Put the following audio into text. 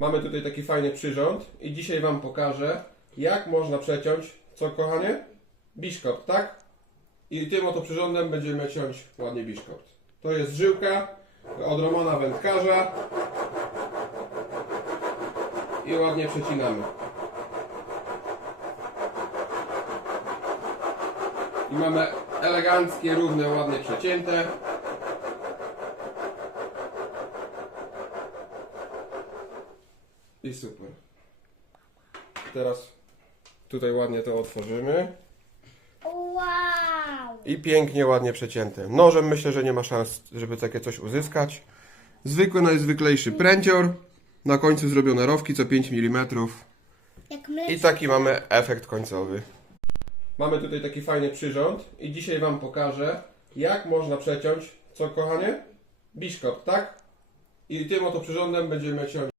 Mamy tutaj taki fajny przyrząd i dzisiaj Wam pokażę, jak można przeciąć, co kochanie? Biszkopt, tak? I tym oto przyrządem będziemy ciąć ładnie biszkopt. To jest żyłka od Romana Wędkarza i ładnie przecinamy. I mamy eleganckie, równe, ładnie przecięte. I super. Teraz tutaj ładnie to otworzymy. Wow! I pięknie, ładnie przecięte. Nożem myślę, że nie ma szans, żeby takie coś uzyskać. Zwykły, najzwyklejszy pręcior. Na końcu zrobione rowki co 5 mm. Jak mleczko. I taki mamy efekt końcowy. Mamy tutaj taki fajny przyrząd i dzisiaj Wam pokażę, jak można przeciąć, co kochanie? Biszkopt, tak? I tym oto przyrządem będziemy ciąć